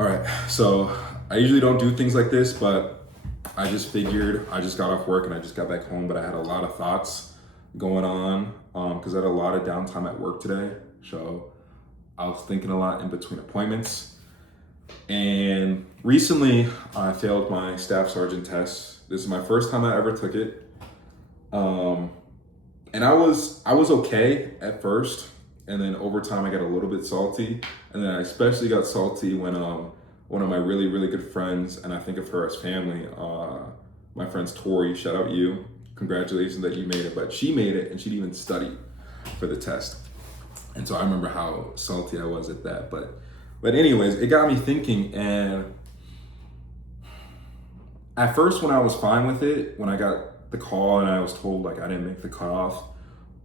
All right, so I usually don't do things like this, but I just figured I just got off work and I just got back home, but I had a lot of thoughts going on because I had a lot of downtime at work today. So I was thinking a lot in between appointments. And recently I failed my staff sergeant test. This is my first time I ever took it. Um, and I was okay at first, and then over time I got a little bit salty, and then I especially got salty when one of my really good friends, and I think of her as family, my friend's Tori, shout out you, congratulations that you made it, but she made it and she didn't even study for the test, and so I remember how salty I was at that. But anyways, it got me thinking, and at first when I was fine with it, when I got the call and I was told like I didn't make the cutoff,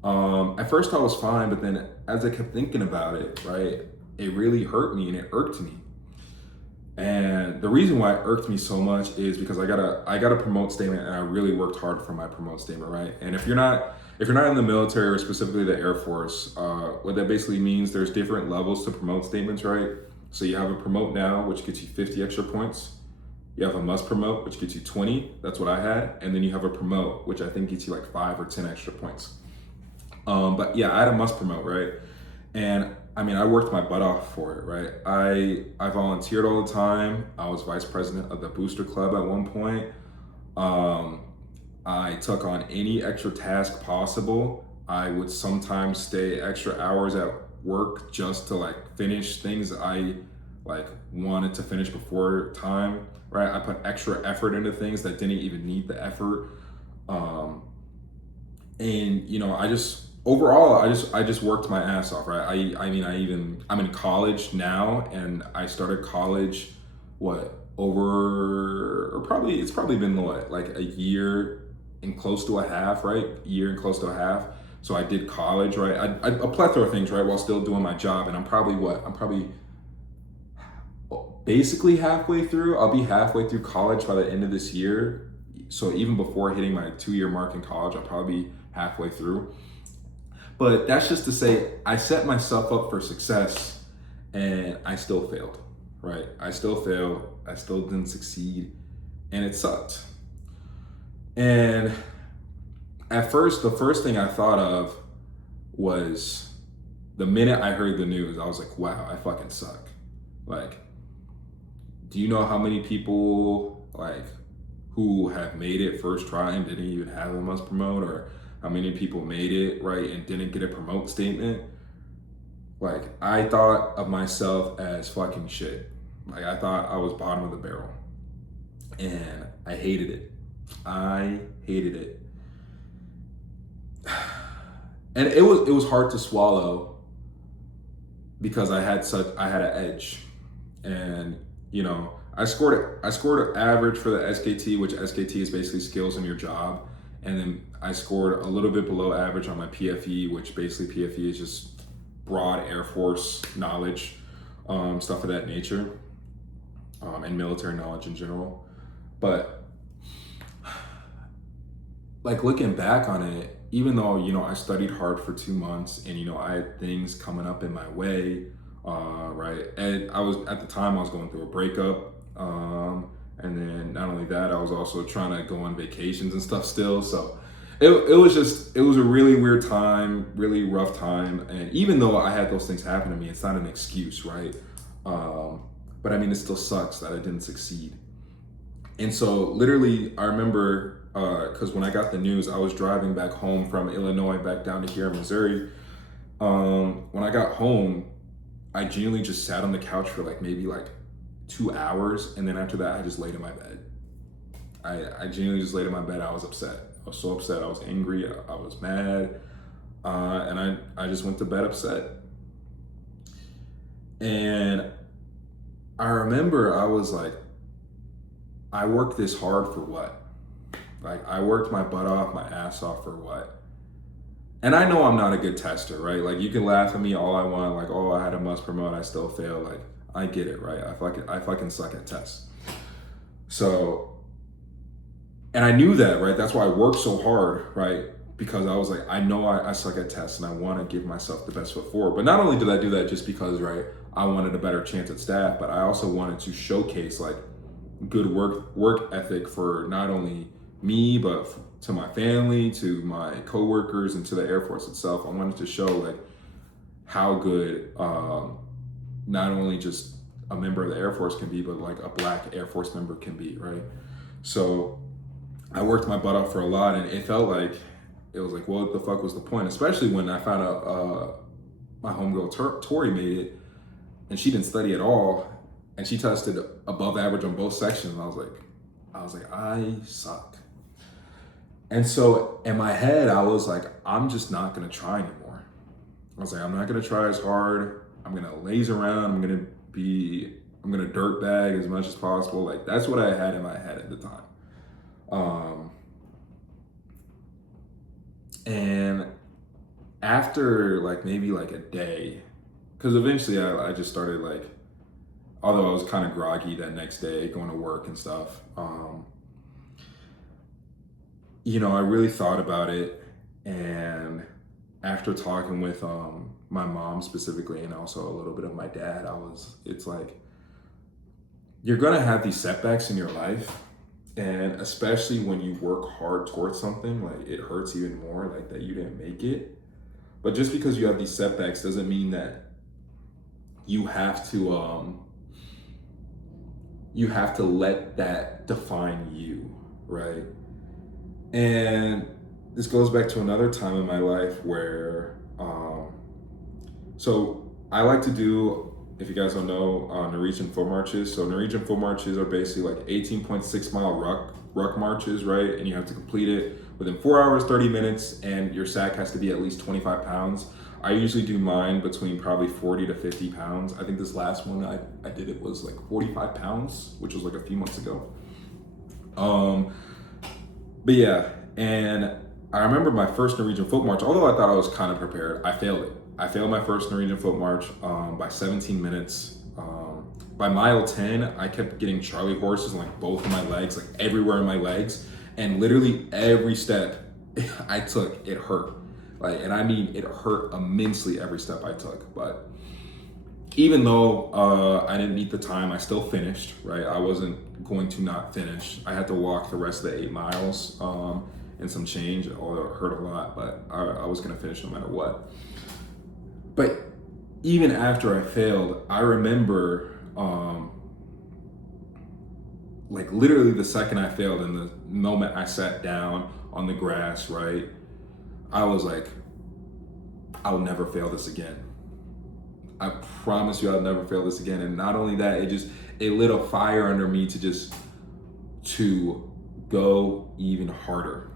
at first I was fine, but then as I kept thinking about it, right, it really hurt me and it irked me. And the reason why it irked me so much is because I got a promote statement, and I really worked hard for my promote statement, right? And if you're not in the military, or specifically the Air Force, what that basically means, there's different levels to promote statements, right? So you have a promote now, which gets you 50 extra points. You have a must promote, which gets you 20. That's what I had. And then you have a promote, which I think gets you like 5 or 10 extra points. But yeah, I had a must promote, right? And I mean, I worked my butt off for it, right? I volunteered all the time. I was vice president of the booster club at one point. I took on any extra task possible. I would sometimes stay extra hours at work just to like finish things I like wanted to finish before time, right? I put extra effort into things that didn't even need the effort. And you know, overall I just worked my ass off, right? I'm in college now, and I started college it's probably been what, like a year and close to a half, right? Year and close to a half. So I did college, right? A plethora of things, right, while still doing my job, and I'm probably basically halfway through. I'll be halfway through college by the end of this year. So even before hitting my 2-year mark in college, I'll probably be halfway through. But that's just to say, I set myself up for success and I still failed, right? I still failed. I still didn't succeed, and it sucked. And at first, the first thing I thought of was the minute I heard the news, I was like, wow, I fucking suck. Like, do you know how many people like who have made it first try and didn't even have a must promote, or how many people made it, right, and didn't get a promote statement? Like, I thought of myself as fucking shit. Like, I thought I was bottom of the barrel, and I hated it. I hated it. And it was hard to swallow because I had an edge. And you know, I scored an average for the SKT, which SKT is basically skills in your job. And then I scored a little bit below average on my PFE, which basically PFE is just broad Air Force knowledge, stuff of that nature, and military knowledge in general. But like, looking back on it, even though, you know, I studied hard for 2 months, and, you know, I had things coming up in my way, right? And I was going through a breakup. And then not only that, I was also trying to go on vacations and stuff still. So it was a really weird time, really rough time. And even though I had those things happen to me, it's not an excuse, right? But I mean, it still sucks that I didn't succeed. And so literally, I remember, because when I got the news, I was driving back home from Illinois back down to here in Missouri. When I got home, I genuinely just sat on the couch for like maybe like 2 hours, and then after that I just laid in my bed. I genuinely just laid in my bed. I was upset. I was so upset. I was angry. I was mad, and I just went to bed upset. And I remember I was like, I worked this hard for what? Like, I worked my butt off, my ass off for what? And I know I'm not a good tester, right? Like, you can laugh at me all I want, like, oh, I had a must promote, I still failed. Like, I get it, right? I fucking suck at tests. So, and I knew that, right? That's why I worked so hard, right? Because I was like, I know I suck at tests, and I want to give myself the best foot forward. But not only did I do that just because, right, I wanted a better chance at staff, but I also wanted to showcase like good work ethic for not only me, but to my family, to my coworkers, and to the Air Force itself. I wanted to show like how good not only just a member of the Air Force can be, but like a Black Air Force member can be, right? So I worked my butt off for a lot, and it felt like it was like, what the fuck was the point? Especially when I found out my homegirl Tori made it, and she didn't study at all, and she tested above average on both sections. And I was like, I suck. And so in my head, I was like, I'm just not gonna try anymore. I was like, I'm not gonna try as hard. I'm gonna laze around. I'm gonna dirt bag as much as possible. Like that's what I had in my head at the time. And after like maybe like a day, because eventually I just started like, although I was kind of groggy that next day going to work and stuff, I really thought about it. And after talking with my mom specifically, and also a little bit of my dad, it's like, you're gonna have these setbacks in your life. And especially when you work hard towards something, like it hurts even more, like that you didn't make it. But just because you have these setbacks doesn't mean that you have to let that define you, right? And this goes back to another time in my life where, so I like to do, if you guys don't know, Norwegian foot marches. So Norwegian foot marches are basically like 18.6 mile ruck marches, right? And you have to complete it within 4 hours, 30 minutes, and your sack has to be at least 25 pounds. I usually do mine between probably 40 to 50 pounds. I think this last one I did it was like 45 pounds, which was like a few months ago. But yeah, and I remember my first Norwegian foot march, although I thought I was kind of prepared, I failed it. I failed my first Norwegian foot march by 17 minutes. By mile 10, I kept getting Charlie horses in like both of my legs, like everywhere in my legs. And literally every step I took, it hurt. Like, and I mean, it hurt immensely every step I took. But even though I didn't meet the time, I still finished, right? I wasn't going to not finish. I had to walk the rest of the 8 miles and some change, although it hurt a lot, but I was gonna finish no matter what. But even after I failed, I remember like literally the second I failed and the moment I sat down on the grass, right? I was like, I'll never fail this again. I promise you I'll never fail this again. And not only that, it lit a fire under me to go even harder.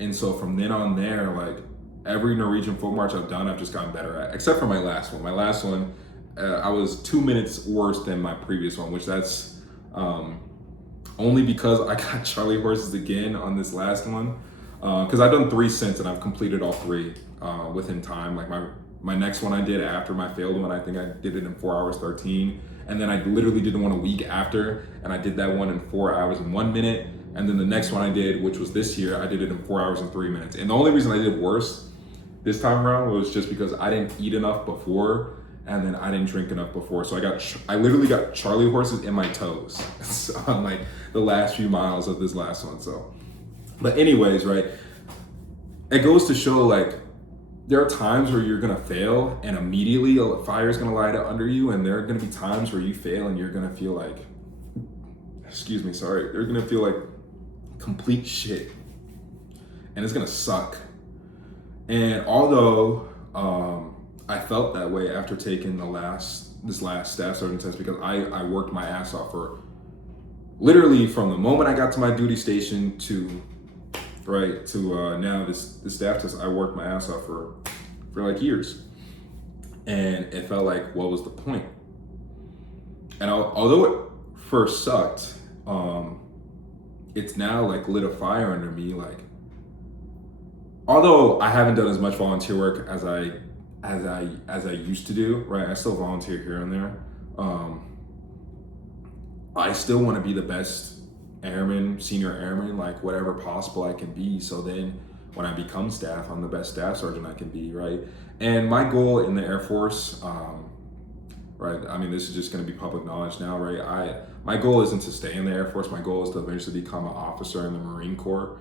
And so from then on there, like every Norwegian foot march I've done, I've just gotten better at, except for my last one. My last one, I was 2 minutes worse than my previous one, which that's only because I got Charlie horses again on this last one. Because I've done 3 since and I've completed all 3 within time. Like my next one I did after my failed one, I think I did it in 4 hours 13. And then I literally did one a week after, and I did that one in 4 hours and 1 minute. And then the next one I did, which was this year, I did it in 4 hours and 3 minutes. And the only reason I did worse this time around was just because I didn't eat enough before, and then I didn't drink enough before. So I literally got Charlie horses in my toes on like the last few miles of this last one. So, but anyways, right? It goes to show like there are times where you're gonna fail and immediately a fire's gonna light up under you, and there are gonna be times where you fail and you're gonna feel like, they're gonna feel like complete shit, and it's gonna suck. And although I felt that way after taking this last staff sergeant test, because I worked my ass off for literally from the moment I got to my duty station to now this staff test, I worked my ass off for like years. And it felt like, what was the point? And although it first sucked, it's now like lit a fire under me. Like, although I haven't done as much volunteer work as I used to do, right? I still volunteer here and there. I still want to be the best airman, senior airman, like whatever possible I can be. So then when I become staff, I'm the best staff sergeant I can be, right? And my goal in the Air Force, right? I mean, this is just going to be public knowledge now, right? My goal isn't to stay in the Air Force. My goal is to eventually become an officer in the Marine Corps.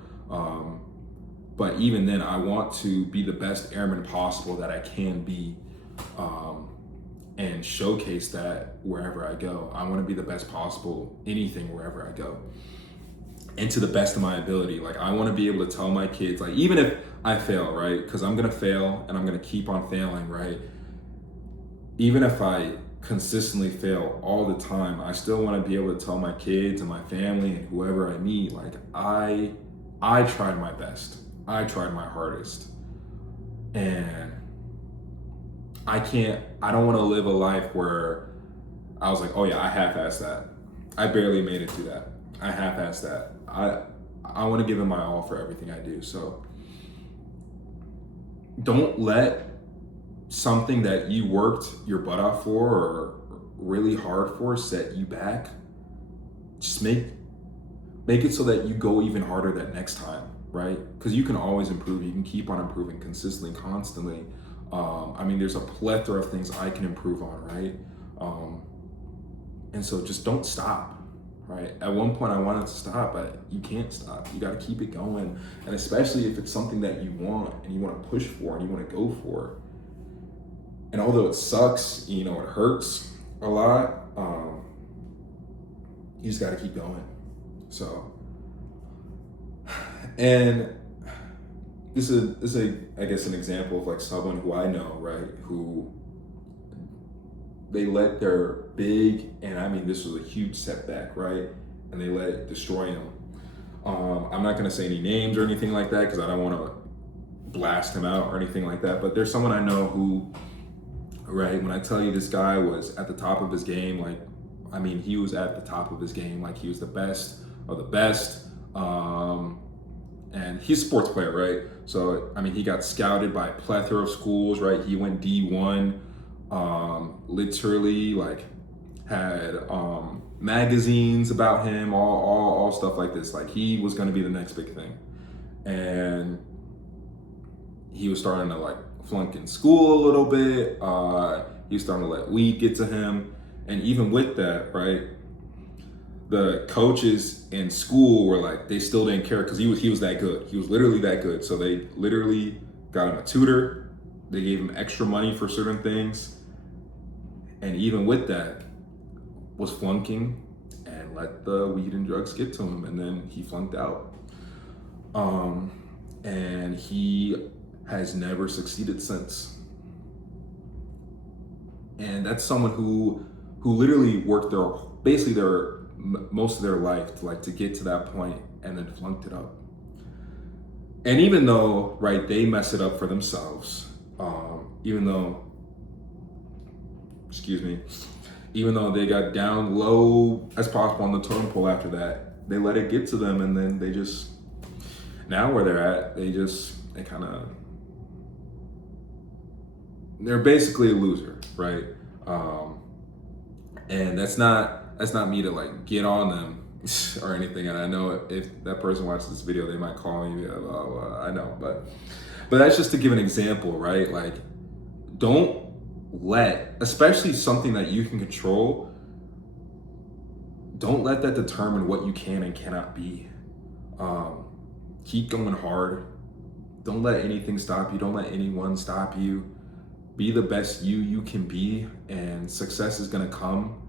But even then, I want to be the best airman possible that I can be, and showcase that wherever I go. I want to be the best possible anything wherever I go, and to the best of my ability. Like, I want to be able to tell my kids, like, even if I fail, right? Because I'm gonna fail and I'm gonna keep on failing, right? Even if I consistently fail all the time, I still want to be able to tell my kids and my family and whoever I meet, like, I tried my best. I tried my hardest. And I don't want to live a life where I was like, oh yeah, I half-assed that. I barely made it through that. I half-assed that. I want to give it my all for everything I do. So don't let something that you worked your butt off for or really hard for set you back. Just make it so that you go even harder that next time, right? Because you can always improve. You can keep on improving consistently, constantly. I mean, there's a plethora of things I can improve on, right? And so just don't stop, right? At one point I wanted to stop, but you can't stop. You got to keep it going. And especially if it's something that you want and you want to push for and you want to go for. And although it sucks, you know, it hurts a lot, you just got to keep going. So, and this is I guess an example of like someone who I know, right, who they let their big, and I mean this was a huge setback, right, and they let it destroy them. I'm not gonna say any names or anything like that because I don't want to blast him out or anything like that, but there's someone I know who, right, when I tell you this guy was at the top of his game, like, I mean, he was at the top of his game, like he was the best of the best. And he's a sports player, right? So, I mean, he got scouted by a plethora of schools, right? He went D1, literally like had magazines about him, all stuff like this. Like he was gonna be the next big thing. And he was starting to like flunk in school a little bit. He was starting to let weed get to him. And even with that, right, the coaches in school were like, they still didn't care because he was that good. He was literally that good. So they literally got him a tutor. They gave him extra money for certain things. And even with that, was flunking and let the weed and drugs get to him. And then he flunked out. And he has never succeeded since. And that's someone who literally worked their most of their life to get to that point and then flunked it up. And even though, right, they mess it up for themselves, even though they got down low as possible on the totem pole after that, they let it get to them, and then they just, now where they're at, they're basically a loser, right? And that's not me to like get on them or anything. And I know if that person watches this video, they might call me. I know, but that's just to give an example, right? Like, don't let, especially something that you can control, don't let that determine what you can and cannot be. Keep going hard. Don't let anything stop you. Don't let anyone stop you. Be the best you can be, and success is gonna come,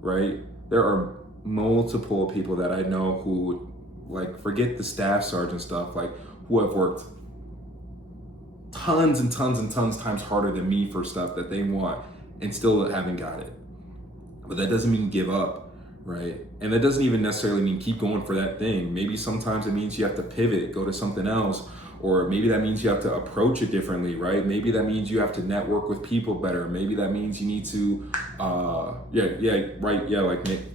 right? There are multiple people that I know who, like, forget the staff sergeant stuff, like, who have worked tons and tons and tons times harder than me for stuff that they want and still haven't got it. But that doesn't mean give up, right? And that doesn't even necessarily mean keep going for that thing. Maybe sometimes it means you have to pivot, go to something else. Or maybe that means you have to approach it differently, right? Maybe that means you have to network with people better. Maybe that means you need to,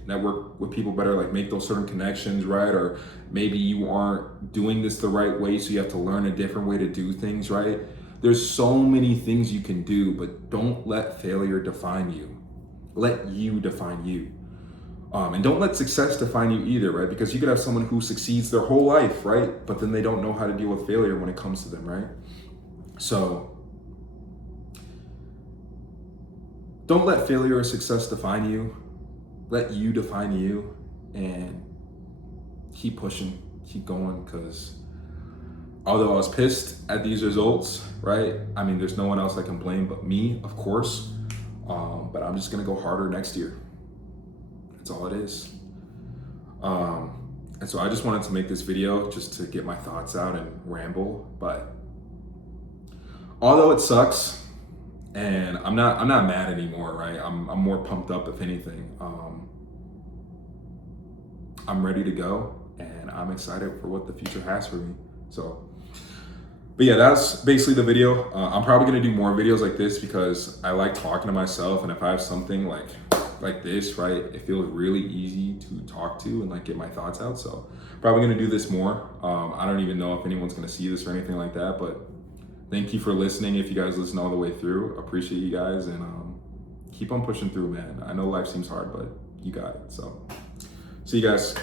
network with people better, like make those certain connections, right? Or maybe you aren't doing this the right way, so you have to learn a different way to do things, right? There's so many things you can do, but don't let failure define you. Let you define you. And don't let success define you either, right? Because you could have someone who succeeds their whole life, right? But then they don't know how to deal with failure when it comes to them, right? So don't let failure or success define you. Let you define you, and keep pushing, keep going, because although I was pissed at these results, right? I mean, there's no one else I can blame but me, of course. But I'm just gonna go harder next year. That's all it is. And so I just wanted to make this video just to get my thoughts out and ramble. But although it sucks, and I'm not mad anymore, right? I'm more pumped up, if anything. I'm ready to go, and I'm excited for what the future has for me. So, but yeah, that's basically the video. I'm probably gonna do more videos like this because I like talking to myself, and if I have something like this, right, it feels really easy to talk to and like get my thoughts out. So probably gonna do this more. I don't even know if anyone's gonna see this or anything like that, but thank you for listening. If you guys listen all the way through, appreciate you guys, and keep on pushing through, man. I know life seems hard, but you got it. So see you guys.